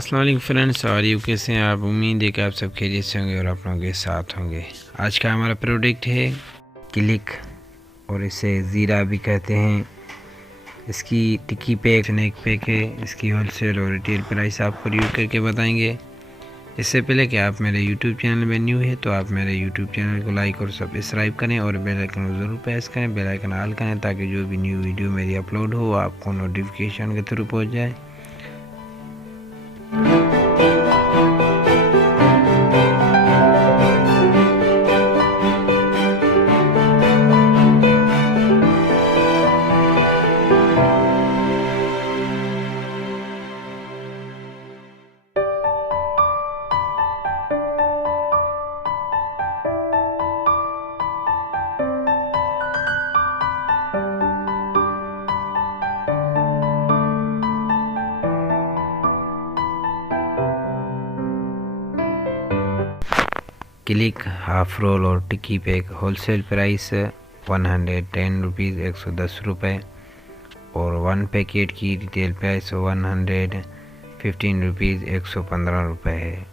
अस्सलाम वालेकुम फ्रेंड्स, और यू कैसे हैं आप। उम्मीद है कि आप सब खैरियत से होंगे और आप लोगों के साथ होंगे। आज का हमारा प्रोडक्ट है क्लिक, और इसे ज़ीरा भी कहते हैं। इसकी टिक्की पैक स्नैक पैक है। इसकी होलसेल और रिटेल प्राइस आपको रिव्यू करके बताएंगे। इससे पहले कि आप मेरे यूट्यूब चैनल में न्यू है तो आप मेरे यूट्यूब चैनल को लाइक और सब्सक्राइब करें और बेल आइकन को ज़रूर प्रेस करें, बेल आइकन ऑल करें, ताकि जो भी न्यू वीडियो मेरी अपलोड हो आपको नोटिफिकेशन के थ्रू पहुँच जाए। क्लिक हाफ रोल और टिक्की पैक होलसेल प्राइस 110 रुपीज़ 110 रुपये, और 1 पैकेट की रिटेल प्राइस 115 रुपीज़ 115 रुपये है।